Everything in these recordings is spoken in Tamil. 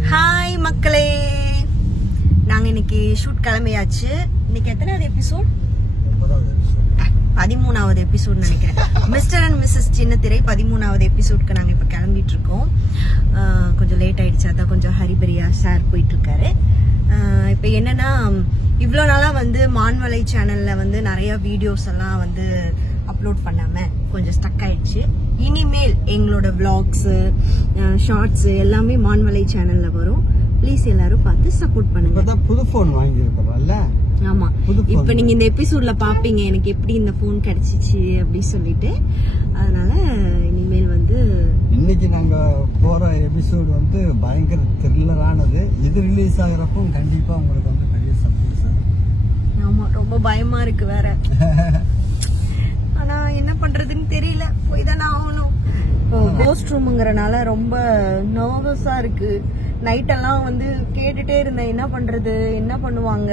ஹாய் மக்களே, நாங்க இன்னைக்கு ஷூட் கிளம்பியாச்சு. இன்னைக்கு எத்தனாவது எபிசோட்? 13வது எபிசோட் நினைக்கிறேன். மிஸ்டர் அண்ட் மிஸ்ஸஸ் சின்னத்திரை 13வது எபிசோட்க்கு நாங்க இப்ப கிளம்பிட்டு இருக்கோம். கொஞ்சம் லேட் ஆயிடுச்சு, அதான் கொஞ்சம் ஹரிபரியா சார் போயிட்டு இருக்காரு. இப்ப என்னன்னா, இவ்வளவு நாளா மான்மலை சேனல்ல நிறைய வீடியோஸ் எல்லாம் அப்லோட் பண்ணாம கொஞ்சம் ஸ்டக் ஆயிடுச்சு. இனிமேல் எங்களோட விளாக்ஸ், ஷார்ட்ஸ் எல்லாமே மான்மலை சேனல்ல வரும். ப்ளீஸ் எல்லாரும் பார்த்து சப்போர்ட் பண்ணுங்க. புது போன் வாங்கியிருக்கோம்ல. ஆமா, இப்ப நீங்க இந்த எபிசோட்ல பாப்பீங்க எனக்கு எப்படி இந்த போன் கிடைச்சிச்சு அப்படி சொல்லிட்டு. அதனால இனிமேல் இன்னைக்கு நாங்க போற எபிசோடு பயங்கர த்ரில்லரானது. இது ரிலீஸ் ஆகுறப்போ கண்டிப்பா உங்களுக்கு பெரிய சர்ப்ரைஸ். ஆமா, ரொம்ப பயமா இருக்கு வேற. ஆனா என்ன பண்றதுன்னு தெரியல, போய் தானே ஆகணும். கோஸ்ட் ரூம்ங்கறனால ரொம்ப நர்வஸா இருக்கு. நைட் எல்லாம் கேட்டுட்டே இருந்தேன், என்ன பண்றது, என்ன பண்ணுவாங்க,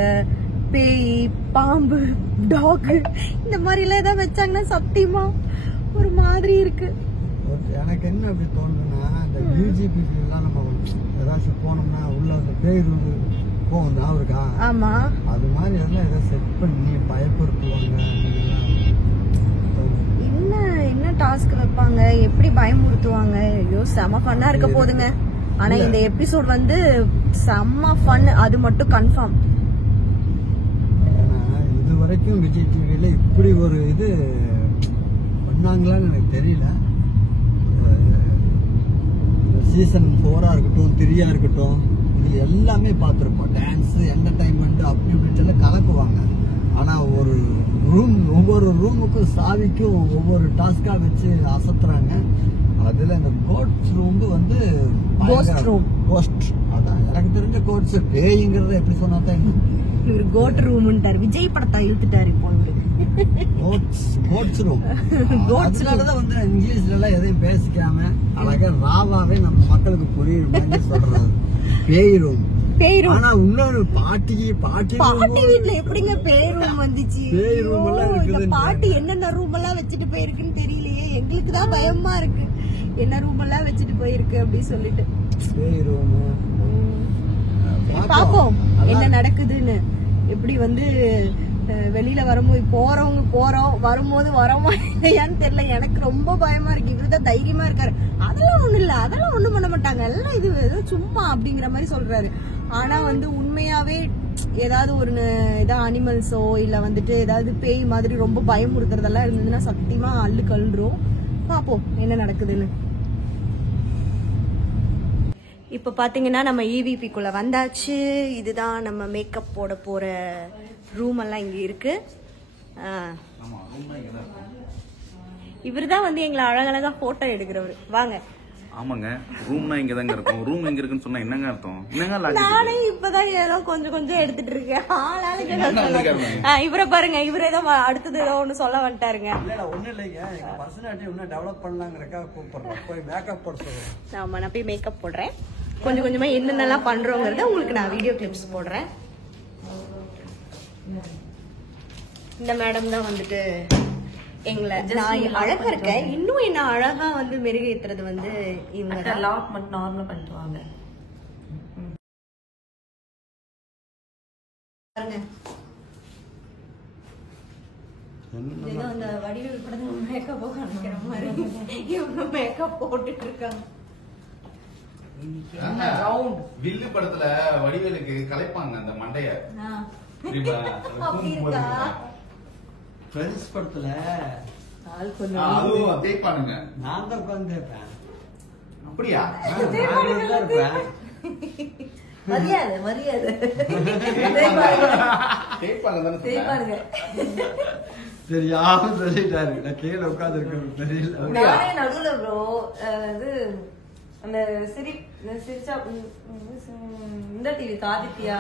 பேய், பாம்பு, டாக் இந்த மாதிரி எல்லாம் ஏதாவது வச்சாங்கன்னா சத்தியமா ஒரு மாதிரி இருக்கு. எனக்கு என்ன அப்படி தோணுதுன்னா, இந்த யூஜிபி எல்லாம் நம்ம ஏதாச்சும் போனோம்னா உள்ள பேய் போகும் இருக்கா? ஆமா, அது மாதிரி எல்லாம் ஏதாவது செட் பண்ணி பயப்படுத்துவாங்க. என்ன டாஸ்க் வைப்பாங்க, எப்படி பயமுறுத்துவாங்க? ஐயோ, செம ஃபன்னா இருக்க போதுங்க. ஆனா இந்த எபிசோட் செம்ம ஃபன், அது மட்டும் கன்ஃபார்ம். இது வரைக்கும் விஜய் டிவில இப்படி ஒரு இது பண்ணாங்களான்னு எனக்கு தெரியல. சீசன் 4 இருக்கட்டும், 3 இருக்கட்டும், இது எல்லாமே பார்த்துருப்போம். டான்ஸ், என்டர்டைன்மெண்ட் அப்படி இப்படின்னு கலக்குவாங்க. ஆனா ஒவ்வொரு ரூமுக்கும் சாவிக்கும் ஒவ்வொரு டாஸ்கா வச்சு அசத்துறாங்க. அதுல இந்த கோட்ஸ் ரூம் கோஸ்ட், அதான் எனக்கு தெரிஞ்ச கோட்ஸ். பேய்ங்கிறத எப்படி சொன்னாதான் இவர் கோட் ரூம்ன்றாரு. விஜய் படத்தை இழுத்துட்டாரு இப்போ கோட்ஸ் ரூம். அதனாலதான் இங்கிலீஷ்ல எல்லாம் எதையும் பேசிக்காம அழகா ராவாவே நம்ம மக்களுக்கு புரியுற சொல்றது பேய் ரூம். ஆனா இன்னொரு பாட்டி வீட்டுல எப்படிங்க பேய் ரூம் வந்துச்சு? பேய் ரூம் எல்லாம் இருக்குது. பாட்டி என்னென்ன ரூம் எல்லாம் வச்சுட்டு போயிருக்குன்னு தெரியலையே. எங்களுக்கு தான் பயமா இருக்கு, என்ன ரூம் எல்லாம் வச்சுட்டு போயிருக்கு அப்படி சொல்லிட்டு. பேய் ரூம் பாப்போம் என்ன நடக்குதுன்னு. எப்படி வெளியில வரும்போது போறோம், வரும்போது வரோமா இல்லையான்னு தெரியல. எனக்கு ரொம்ப பயமா இருக்கு. இவருதான் தைரியமா இருக்காரு, அதெல்லாம் ஒண்ணு இல்ல, அதெல்லாம் ஒண்ணும் பண்ண மாட்டாங்க, எல்லாம் இது சும்மா அப்படிங்கிற மாதிரி சொல்றாரு. ஆனா உண்மையாவே ஏதாவது ஒரு அனிமல்ஸோ இல்ல ஏதாவது பேய் மாதிரி ரொம்ப பயமுறுத்துறதெல்லாம் இருந்ததுன்னா சத்தியமா அள்ளு கல்றோம். பாப்போம் என்ன நடக்குதுன்னு. இப்ப பாத்தீங்கன்னா நம்ம EVP-க்குள்ள வந்தாச்சு. இதுதான் நம்ம மேக்கப் போட போற ரூம் எல்லாம் இங்க இருக்கு. இவருதான் எங்களை அழகழகா போட்டோ எடுக்கிறவரு. வாங்க. ஆமாங்க, ரூம்னா இங்க தாங்க இருக்கும். ரூம் எங்க இருக்குன்னு சொன்னா என்னங்க அர்த்தம்? நானே இப்பதான் ஏதோ கொஞ்சம் எடுத்துட்டு இருக்கேன். இவரை பாருங்க, இவரே ஏதோ அடுத்தது ஏதோ ஒண்ணு சொல்ல வந்துட்டாருங்க. ஒண்ணு இல்லைங்க, பர்சனாலிட்டி இன்னும் டெவலப் பண்ணலாங்கிறக்கா கூப்பிடுறேன். போய் மேக்கப் போட சொல்றேன். ஆமா, நான் போய் மேக்கப் போடுறேன். கொஞ்சமா என்னென்னலாம் பண்றோங்கிறத உங்களுக்கு நான் வீடியோ கிளிப்ஸ் போடுறேன். இந்த மேடம் தான் எங்களை நான் அழகா இருக்கேன், இன்னும் என்ன அழகா மெருகேத்துறது இவங்க லாக் மட்டும் நார்மலா பண்ணிட்டுவாங்க. அந்த வடிவேல் கூட மேக்கப் காமிக்கிற மாதிரி இவங்க மேக்கப் போட்டுட்டு இருக்காங்க. வில்லு படத்துல வடிவேலுக்கு கலைப்பாங்க அந்த மண்டைய. ஃப்ரெண்ட்ஸ் படத்துல அதுவும் தேய்ப்பானுங்க. நான் தான் உட்கார்ந்து தேய்ப்பேன். அப்படியா? மரியாதை தேய்ப்பாங்க. தெரியாம சொல்லிட்டாரு. நான் கீழே உட்கார்ந்து இருக்கேன், தெரியல. நடுவுல ப்ரோ அந்த சிரிச்சா இந்த டிவி ஆதித்யா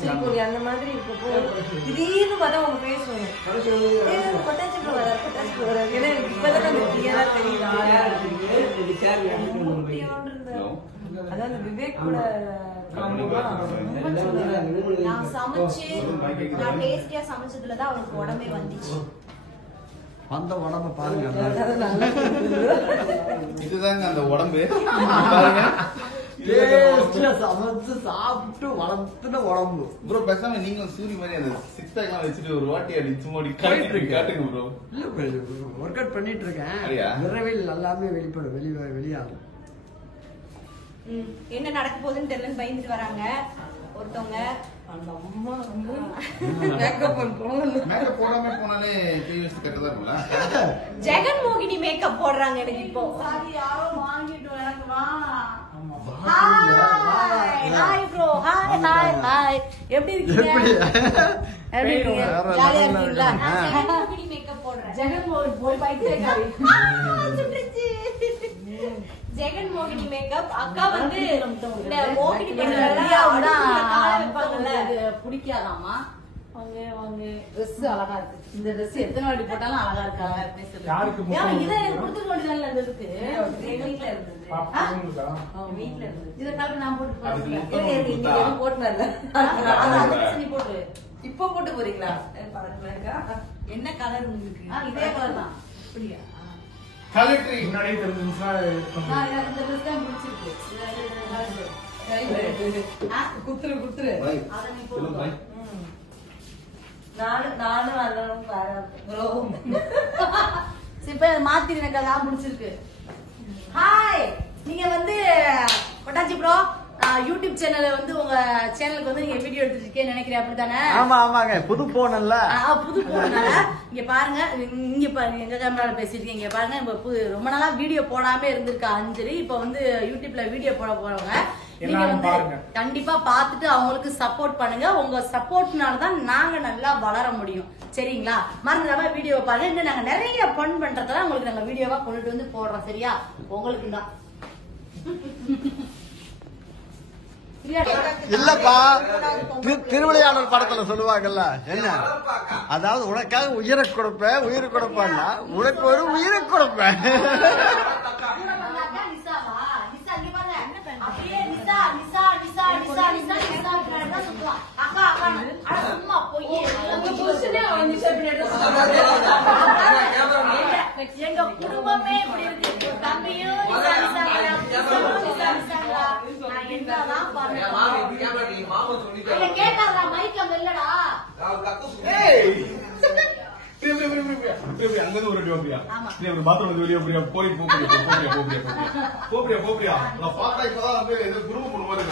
சிரிப்பொலி அந்த மாதிரி இருக்கப்போ திடீர்னு பார்த்தா உங்க பேஸ் வரும். இப்பதான் அந்த கிளியரா தெரியுது. அதான் அந்த விவேக் கூட நான் சமைச்சு நான் டேஸ்டியா சமைச்சதுலதான் அவனுக்கு உடம்பே வந்துச்சு. அந்த உடம்ப பாருங்க. இதுதாங்க அந்த உடம்பு பாருங்க. சமைச்சு சாப்பிட்டு வளர்த்துன உடம்பு. ப்ரோ பேசாம நீங்க சூரி மாதிரி அந்த சிக்ஸ் பேக் எல்லாம் வச்சுட்டு ஒரு வாட்டி அடி சும்மா காட்டுங்க ப்ரோ. ஒர்க் அவுட் பண்ணிட்டு இருக்கேன். விரைவில் எல்லாமே வெளியாகும். என்ன நடக்க போகுதுன்னு தெரியலன்னு பயந்துட்டு வராங்க ஒருத்தவங்க. மேக்கப் போடாம போனாலே ஃபேஸ் கரெக்ட்டா இருக்கும்ல. ஜெகன் மோகினி மேக்கப் போடுறாங்க எனக்கு இப்போ. யாரோ வாங்கிட்டு எனக்கு வா. Hi bro. ஹாய். எப்படி இருக்கீங்க? ஜாலியா இருக்கீங்களா? ஜெகன் மோகினி மேக்கப் போடுறேன். ஜெகன் மோகன் போய் பைத்தியக்காரி. ஜெகன் மோகினி மேக்கப். அக்கா வந்து இந்த மோகினி மேக்கப் பிடிக்காதாமா? வாங்க ட்ரெஸ் அழகா இருக்கு. இந்த ட்ரெஸ் எத்தனை வாட்டி போட்டாலும் அழகா இருக்கு. அழகா இருக்கு. இதை கொடுத்துக்க வேண்டியதான இருக்கு. வீட்டுல இருந்தது. வீட்டுல இருந்தது. இதை கலர் நான் போட்டு போட்டு போட்டு இப்ப போட்டு போறீங்களா? என்ன கலர் உங்களுக்கு? இதே கலர் தான். அப்படியா? கலெக்டரி முன்னாடியே தெரிஞ்சுச்சா இந்த ட்ரெஸ் தான் பிடிச்சிருக்கு. குத்துரு அதை நீ போட்டு. நானும் அண்ணனும் இப்ப மாத்தி எனக்கு அதான் பிடிச்சிருக்கு. ஹாய், நீங்க வந்து கொட்டாச்சி ப்ரோ யூடியூப் சேனல்ல வந்து உங்க சேனலுக்கு வந்து நீங்க வீடியோ எடுத்துட்டு இருக்கேன்னு நினைக்கிறேன். அப்படித்தானே? ஆமாங்க, புது போனல்ல. புது போனால இங்க பாருங்க. இங்க பாருங்க, எங்க கேமரால பேசிருக்கீங்க. இங்க பாருங்க, இப்ப ரொம்ப நாளா வீடியோ போடாம இருந்திருக்கா அஞ்சலி. இப்ப வந்து யூடியூப்ல வீடியோ போட போறவங்க நீங்க வந்து கண்டிப்பா பாத்துட்டு அவங்களுக்கு சப்போர்ட் பண்ணுங்க. உங்க சப்போர்ட்னாலதான் நாங்க நல்லா வளர முடியும். சரிங்களா? மறந்துடாம வீடியோ பாருங்க. இன்னும் நாங்க நிறைய ஃபன் பண்றதெல்லாம் உங்களுக்கு நாங்க வீடியோவா கொண்டுட்டு வந்து போடுறோம். சரியா? உங்களுக்கு தான் இல்லப்பா, திருவிளையாடல் படத்துல சொல்லுவாங்கல்ல, என்ன அதாவது உனக்காக உயிரை கொடுப்பேன், உயிரை கொடுப்பேன்னா உனக்கு ஒரு உயிரை கொடுப்பேன். எங்க குடும்பமே இப்படி இருக்கு. தம்பியும் கேட்டாதா மைக்கம் இல்லடா. அங்க ஒரு வெளியே பாத்ரூம் வெளியே போய் போறியா நான் பார்த்தா இப்பதான் வந்து குடும்ப பொண்ணு மாதிரி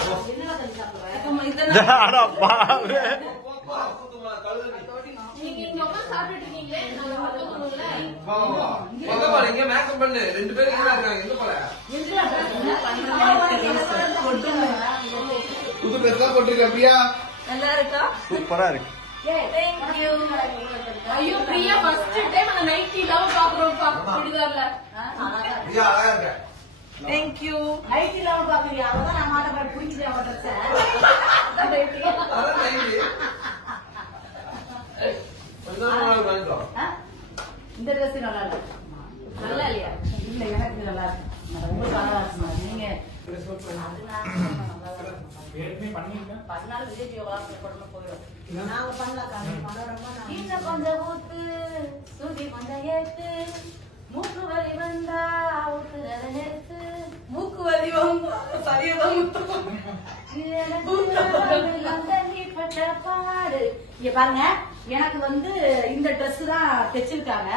புது ட்ரெஸ் தான் போட்டுருக்கேன் பிரியா. நல்லா இருக்கா? சூப்பரா இருக்கு. ஐயோ பிரியா, ஃபர்ஸ்ட் டைம் அந்த நைட்டி இல்லாம பாக்குறோம். சுடிதார்ல தேங்க்யூ. நைட்டி இல்லாம பாக்குறியா? அதான் நான் மாட்ட பிடிக்குது அவ ட்ரெஸ். இந்த ட்ரெஸ் நல்லா இல்ல. நல்லா இல்லையா? இல்ல, எனக்கு நல்லா இருக்கு. உங்களுக்கு நல்லா இருக்குமா? நீங்க பண்ணாலும் விஜய் போயிடும். நாங்க பண்ணலாம். கொஞ்சம் ஊத்து, சுதி கொஞ்சம் ஏத்து, மூக்கு வலி வந்தா ஊத்துறத நேத்து. மூக்கு வலி வந்தா சரியாதான் பாடு. இங்க பாருங்க, எனக்கு வந்து இந்த ட்ரெஸ் தான் தைச்சிருக்காங்க.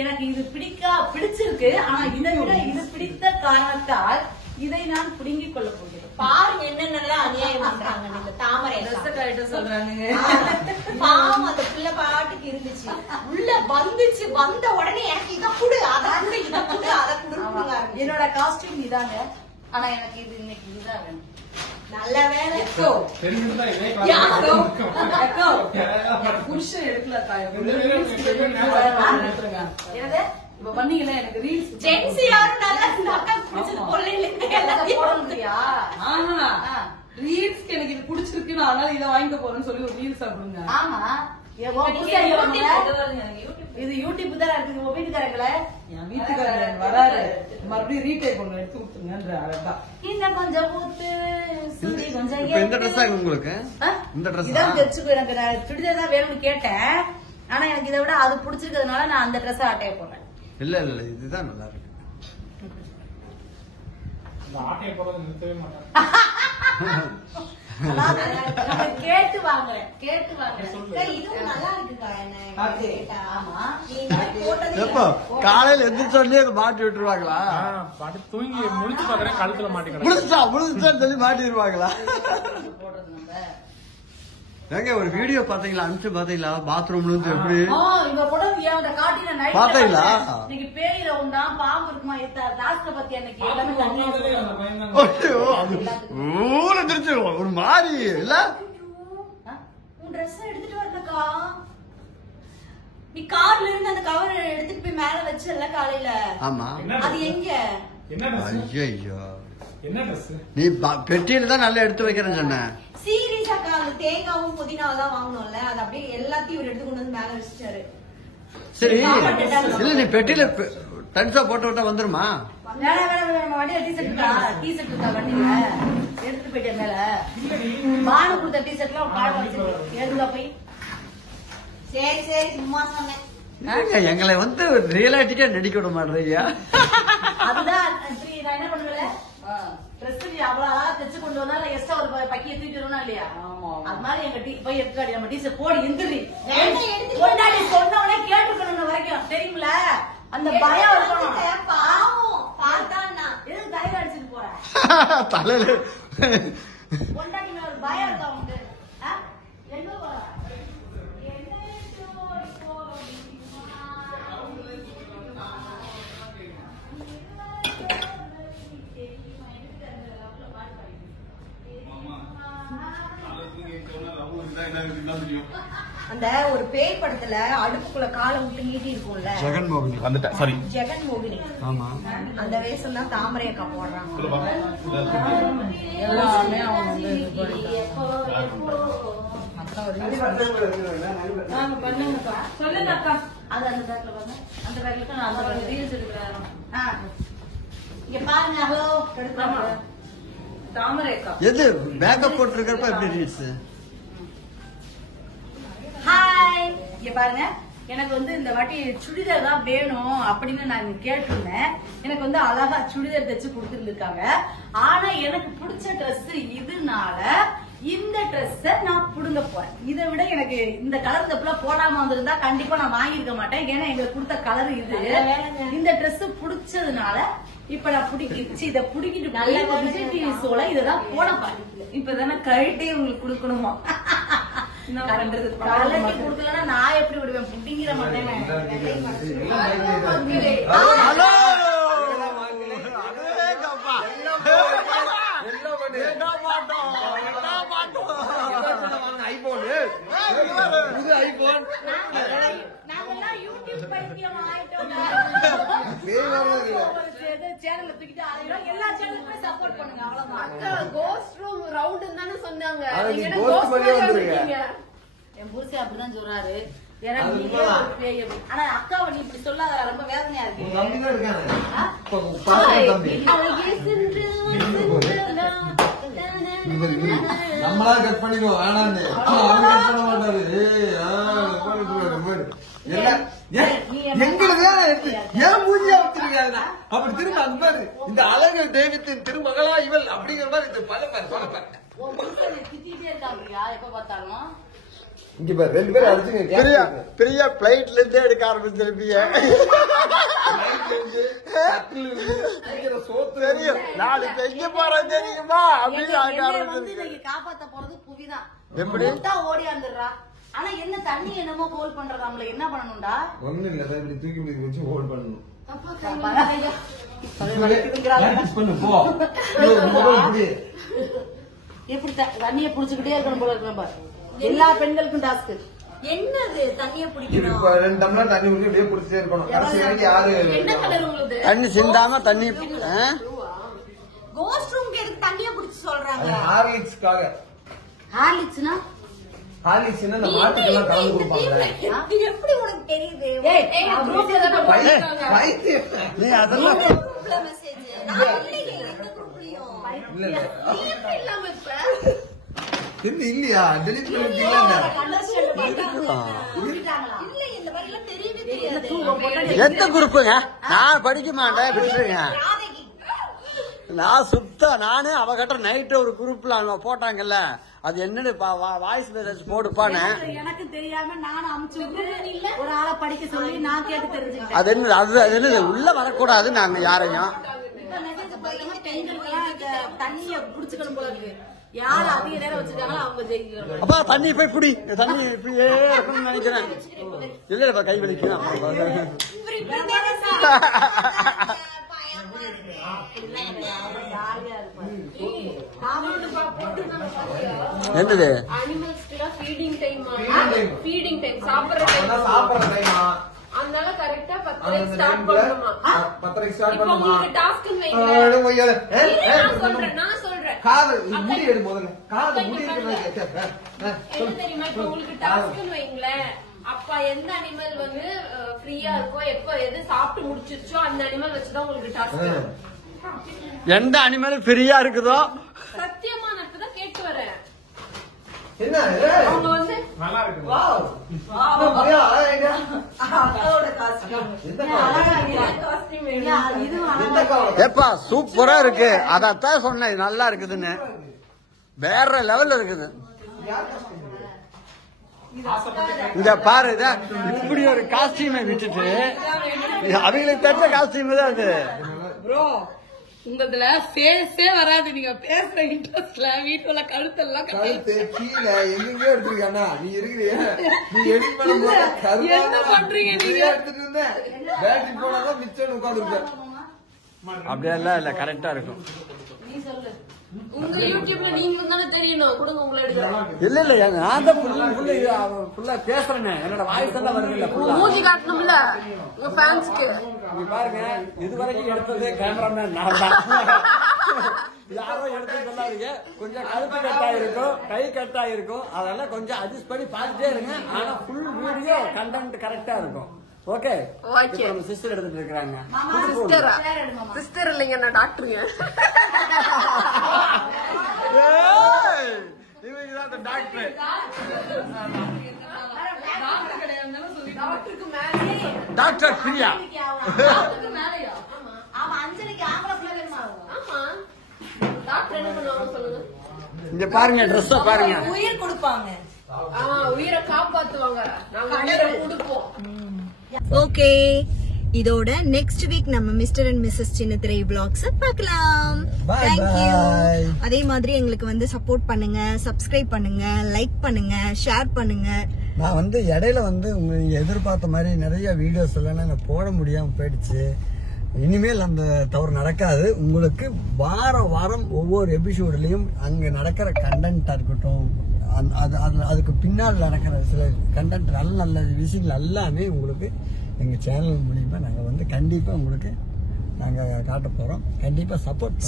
எனக்கு இது பிடிச்சிருக்கு. ஆனா இதை விட இது பிடித்த காரணத்தால் இதை நான் புடுங்கிக் கொள்ள போகிறேன். பாருங்க என்னென்னலாம் அநியாயம் பண்றாங்க. நீங்க தாமரை சொல்றாங்க. பாவம், அந்த பிள்ளை பாட்டுக்கு இருந்துச்சு. உள்ள வந்துச்சு. வந்த உடனே எனக்கு இதை கொடு, அதை கொடு, இதை கொடு, அதை கொடுங்க. என்னோட காஸ்டியூம் இதாங்க. ஆனா எனக்கு இது இன்னைக்கு இதுதான் வேணும். நல்ல வேலை. புருஷன் எடுக்கல. இப்ப பண்ணீங்களா? எனக்கு ரீல்ஸ் ஜென்சி யாரும் நல்லா பிடிச்சது போடலையா? ரீல்ஸ்க்கு எனக்கு இது பிடிச்சிருக்கு, நான் அதனால இதை வாங்கிக்க போறேன்னு சொல்லி ஒரு ரீல்ஸ் சாப்பிடுங்க. ஆமா, இது யூடியூப் தான் இருக்குது. உங்க வீட்டுக்காரங்கள என் வீட்டுக்காரங்க வராரு, மறுபடியும் ரீடைப் பண்ண எடுத்து கொடுத்துருங்க. இந்த கொஞ்சம் ஊத்து, சுதி கொஞ்சம். இந்த ட்ரெஸ் உங்களுக்கு இந்த ட்ரெஸ் இதான் தைச்சுக்கோ. எனக்கு நான் சுடிதார் தான் வேணும்னு கேட்டேன். ஆனா எனக்கு இதை விட அது பிடிச்சிருக்கிறதுனால நான் அந்த ட்ரெஸ் அட்டைய போடுறேன். இல்ல இதுதான் நல்லா இருக்கு. ஆட்டையை போறது நிறுத்தவே மாட்டேன். கேட்டு வாங்குறேன் கேட்டு வாங்குறேன். இதுவும் நல்லா இருக்குக்கா. என்ன கேட்டா ஆமா எப்போ காலையில எந்திரிச்சோடனே அதை மாட்டி விட்டுருவாங்களா? பாட்டு தூங்கி முழிச்சு பாக்குறேன், கழுத்துல மாட்டிக்கிறேன். முடிச்சான்னு சொல்லி மாட்டிடுவாங்களா? போடுறது நம்ம ஏங்க ஒரு வீடியோ பாத்தீங்களா? அனுப்பிச்சு பாத்தீங்களா? பாத்ரூம்ல இருந்து எப்படி இவ கூட காட்டின நைட் பாத்தீங்களா? இன்னைக்கு பேயில உண்டா பாம்பு இருக்குமா லாஸ்ட்ல பத்தி அன்னைக்கு எல்லாமே தண்ணி ஊல எந்திரிச்சு ஒரு மாதிரி இல்ல. உன் ட்ரெஸ் எடுத்துட்டு வரலக்கா. நீ கார்ல இருந்து அந்த கவர் எடுத்துட்டு போய் மேல வச்சல காலையில. ஆமா. அது எங்க? என்ன ட்ரெஸ்? ஐயோ என்ன ட்ரெஸ்? நீ பெட்டியில தான் நல்லா எடுத்து வைக்கிறேன்னு சொன்ன. சீரியஸாக்கா அந்த தேங்காவும் புதினாவும் தான் வாங்கணும்ல, அது அப்படியே எல்லாத்தையும் இவர் எடுத்து கொண்டு வந்து மேல வச்சுட்டாரு. சரி இல்ல நீ பெட்டியில டன்ஸா போட்டு விட்டா வந்துருமா? வண்டியில டீ-ஷர்ட் இருக்கா வண்டியில எடுத்துட்டு போயிட்டேன் மேல. பானு கொடுத்த டீ-ஷர்ட் எல்லாம் பாடம் வச்சிருக்கு எடுத்துக்கா போய். சரி சரி சும்மா சொன்னேன். எங்களை வந்து ரியலாட்டிக்கா நடிக்க விட மாட்டேறியா? அதுதான் நான் என்ன பண்ணுவேன், ட்ரெஸ் அவ்வளவு அழகா தைச்சு கொண்டு வந்தா எக்ஸ்ட்ரா ஒரு பக்கிய தூக்கிடுவோம் இல்லையா? அது மாதிரி எங்க போய் எடுத்துக்காடி நம்ம டீச்சர் போடி எந்திரி கொண்டாடி சொன்னவனே கேட்டுக்கணும் வரைக்கும் தெரியுமில. அந்த பயம் இருக்கணும். பாவம் பார்த்தான்னா எதுக்கு தலையில அடிச்சுட்டு போற? தலையில கொண்டாடி மேல ஒரு பயம் இருக்கா உனக்கு? எங்க போற? அந்த ஒரு பேய் படத்துல அடுப்புக்குள்ள காலை விட்டு நீட்டி இருக்கும்ல, ஜெகன்மோகினி வந்துட்டேன். சாரி. ஜெகன் மோகினி. ஆமா. அந்த வேஷம் தான் தாமரை அக்கா போடுறாங்க. எல்லாமே அவங்க வந்து சொல்லுங்க அக்கா. அது அந்த பேக்ல பாருங்க, அந்த பேக்ல தான் நான் அந்த ரீல்ஸ் எடுக்கிறேன். இங்க பாருங்க. ஹலோ தாமரை அக்கா. எது பேக்கப் போட்டுருக்கிறப்ப எப்படி ரீல்ஸ்? ஹாய். இங்க பாருங்க, எனக்கு வந்து இந்த வாட்டி சுடிதார் தான் வேணும் அப்படின்னு நான் கேட்டிருந்தேன். எனக்கு வந்து அழகா சுடிதார் தைச்சு கொடுத்துருந்துருக்காங்க. ஆனா எனக்கு பிடிச்ச ட்ரெஸ் இதனால இந்த ட்ரெஸ் நான் புடுங்க போறேன். இதை விட எனக்கு இந்த கலர் தப்புல போடாம வந்திருந்தா கண்டிப்பா நான் வாங்கிருக்க மாட்டேன். ஏன்னா எங்களுக்கு கொடுத்த கலர் இது. இந்த ட்ரெஸ் பிடிச்சதுனால இப்ப நான் புடிக்கிச்சு இதை புடிக்கிட்டு விஜய் டிவி ஷோல இததான் போட பாருங்க. இப்பதானே கழட்டி உங்களுக்கு கொடுக்கணுமா? கலட்டி கொடுக்கலன்னா நான் எப்படி விடுவேன்? புட்டிங்கிற மாட்டேன். ஹலோ நாங்கெல்லாம் யூடியூப் பைத்தியம் ஆயிட்டோம். சேனல்ல தூக்கிட்டு ஆயிடும். எல்லா சேனலுக்குமே சப்போர்ட் பண்ணுங்க. அவ்வளவுதான். கோஸ்ட் ரூம் ரவுண்ட் தானே சொன்னாங்க. என் புருஷன் அப்படிதான் சொல்றாரு. எனக்கு நீயே ஒரு பேய் அப்படி. ஆனா அக்காவை நீ இப்படி சொல்லாத, ரொம்ப வேதனையா இருக்கு. நம்மளா கட் பண்ணிடுவோம் வேணான்னு அவங்க கட் பண்ண மாட்டாரு. எங்களுக்கு ஏன் மூஞ்சியா வச்சிருக்காங்க அப்படி திரும்ப அந்த மாதிரி இந்த அழகு தெய்வத்தின் திருமகளா இவள் அப்படிங்கிற மாதிரி இந்த பல பேர் சொல்ல பாருங்க. திட்டிகிட்டே இருக்காங்கயா எப்ப பார்த்தாலும். இங்க பாரு 2 பேரும் அடிச்சுங்க. பிரியா பிளைட்ல இருந்தே எடுக்க ஆரம்பிச்சிருப்பீங்க. தெரியும் நாளைக்கு எங்க போறேன் தெரியுமா அப்படின்னு நீங்க காப்பாத்த போறது புவிதான். எப்படி ஓடி வந்துடுறா. ஆனா என்ன தண்ணி என்னமோ ஹோல்ட் பண்றது நம்மள என்ன பண்ணணும்டா? ஒண்ணு இல்ல இப்படி தூக்கி இப்படி வச்சு ஹோல்ட் பண்ணணும். எப்படி தண்ணிய புடிச்சுக்கிட்டே இருக்கணும் போல இருக்கிற எல்லா பெண்களுக்கும் டாஸ்க். என்னது தண்ணிய பிடிக்கணும்? 2 டம்ளர் தண்ணி ஊத்தி அப்படியே புடிச்சிட்டே இருக்கணும். கடைசி வரைக்கும் யாரு என்ன கலர் உங்களுக்கு? தண்ணி சிந்தாம தண்ணி கோஸ்ட் ரூம்க்கு எதுக்கு தண்ணிய பிடிச்சு சொல்றாங்க? ஹார்லிக்ஸ்க்காக. ஹார்லிக்ஸ்னா ஹார்லிக்ஸ்னா அந்த மாட்டுக்கெல்லாம் கலந்து கொடுப்பாங்க. இது எப்படி உனக்கு தெரியுது? நீ அதெல்லாம் குரூப்ல மெசேஜ் நான் இல்லையே எந்த குரூப்லயும். இல்ல இல்ல நீ எப்படி இல்லாம இருப்ப? இல்லையா டெலிட் பண்ணிட்டீங்களா? இல்ல இந்த மாதிரி எல்லாம் தெரியவே தெரியாது. எந்த குரூப்புங்க? நான் படிக்க மாட்டேன் விட்டுருங்க. நான் நானே அவகிட்ட நைட்டு ஒரு குரூப்ல போட்டாங்கல்ல, அது என்னன்னு வாய்ஸ் மெசேஜ் போடுப்பானே. எனக்கு தெரியாம நானும் அமுச்சு ஒரு ஆளை படிக்க சொல்லி நான் கேட்டு தெரிஞ்சுக்கிட்டேன். அது என்ன, அது என்னது, உள்ள வரக்கூடாது நாங்க யாரையும். தண்ணிய புடிச்சுக்கணும் போல இருக்கு. யாரு அதிக நேரம் வச்சிருக்காங்களோ அவங்க ஜெயிக்கிறாங்க. அப்பா தண்ணி போய் குடி, தண்ணி இப்படியே இருக்குன்னு நினைக்கிறேன். இல்ல கை வலிக்கும். என்னது ஃபீடிங் டைம் சாப்பிடுற டைம். அதனால கரெக்டா 10:30 ஸ்டார்ட் பண்ணணுமா? 10:30 ஸ்டார்ட் பண்ணணுமா? உங்களுக்கு டாஸ்க் வைங்க. நான் சொல்றேன். காது முடி எடு முதல்ல. காது முடி எடுக்கறத என்ன தெரியுமா, இப்போ உங்களுக்கு டாஸ்க் வைங்களேன். அப்ப எந்த அனிமல் வந்து ஃப்ரீயா இருக்கோ, எப்ப எது சாப்பிட்டு முடிச்சிருச்சோ அந்த அனிமல் வச்சுதான் உங்களுக்கு டாஸ்க். எந்த அனிமல் ஃப்ரீயா இருக்குதோ சத்தியமா நான் இப்பதான் கேட்டு வரேன். என்ன அவங்க வந்து நல்லா இருக்கு. வாவ் வாவ் பையா ஏங்க அதோட காஸ்டியூம் இந்த காஸ்டியூம் இது இந்த கவர் ஏப்பா சூப்பரா இருக்கு. அதத்தான் சொன்னேன் நல்லா இருக்குதுன்னு. வேற லெவல்ல இருக்குது. இத பாரு, இப்படி ஒரு காஸ்டியூமை விட்டுட்டு அவங்களுக்கு தட்ட காஸ்டியூம் தான் அது. ப்ரோ உங்களதுல ஃபேஸே வராது. நீங்க பேசுற இன்ட்ரெஸ்ட்ல வீட்டுல கழுத்தெல்லாம் கழுத்து கீழே எங்கெங்கயோ எடுத்துருக்கானா நீ இருக்கிறிய. நீ எடிட் பண்ணும்போது கருவா என்ன பண்றீங்க நீங்க? எடுத்துட்டு இருந்தேன். பேட்டரி போனாதான் மிச்சம் உட்கார்ந்துருப்பேன். அப்படியெல்லாம் இல்ல, கரெக்டா இருக்கும். நீ சொல்லு. உங்க யூடியூப்ல நீங்க தானே தெரியணும். கொடுங்க உங்களை எடுக்கிறேன். இல்ல இல்ல, நான் தான் ஃபுல்லா பேசுறேன். என்னோட வாய்ஸ் எல்லாம் வருது இல்ல ஃபுல்லா. மூஞ்சி காட்டணும்ல உங்க ஃபேன்ஸ்க்கு. நீங்க பாருங்க, இதுவரைக்கும் எடுத்தது கேமராமேன் நான் தான். யாரோ எடுத்து சொல்லாதீங்க. கொஞ்சம் கழுத்து கட்டா இருக்கும், கை கட்டா இருக்கும். அதெல்லாம் கொஞ்சம் அட்ஜஸ்ட் பண்ணி பார்த்துட்டே இருங்க. ஆனா ஃபுல் வீடியோ கண்டென்ட் கரெக்டா இருக்கும். Okay okay. நம்ம சிஸ்டர் எடுத்துட்டு இருக்காங்க. சிஸ்டர் இல்லைங்க, நான் டாக்டருங்க. இவங்க டாக்டர். டாக்டருக்கு மேலே டாக்டர் பிரியா. ஆமா அஞ்சலிக்கு ஆம்பளை பிள்ளை வேணுமா? ஆமா. டாக்டர் என்ன பண்ணுவாங்க சொல்லுங்க. இங்க பாருங்க, ட்ரெஸ்ஸ பாருங்க. உயிர் கொடுப்பாங்க. உயிரை காப்பாத்துவாங்க. நாங்க உயிரை கொடுப்போம். ஓகே, இதோட நெக்ஸ்ட் வீக் நம்ம மிஸ்டர் அண்ட் மிஸ்ஸஸ் சின்னத்திரை vlogs பார்க்கலாம். தேங்க்யூ. அதே மாதிரி எங்களுக்கு வந்து சப்போர்ட் பண்ணுங்க, சப்ஸ்கிரைப் பண்ணுங்க, லைக் பண்ணுங்க, ஷேர் பண்ணுங்க. நான் வந்து இடையில வந்து நீங்க எதிர்பார்த்த மாதிரி நிறைய வீடியோஸ் எல்லாம் நான் போட முடியாம போயிடுச்சு. இனிமேல் அந்த தவறு நடக்காது. உங்களுக்கு வாரம் வாரம் ஒவ்வொரு எபிசோட்லயும் அங்க நடக்கிற கண்டென்ட்டா இருக்கட்டும், அதுக்கு பின்னால் நடக்கிற சில கண்டென்ட் நல்ல நல்ல விஷயங்கள் எல்லாமே உங்களுக்கு எங்க சேனல் மூலியமா நாங்க வந்து கண்டிப்பா உங்களுக்கு நாங்க காட்ட போறோம். கண்டிப்பா சப்போர்ட்.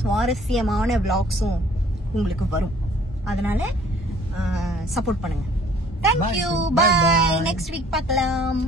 சுவாரஸ்யமான vlogsம் உங்களுக்கு வரும். அதனால சப்போர்ட் பண்ணுங்க. தேங்க்யூ. பை. நெக்ஸ்ட் வீக் பார்க்கலாம்.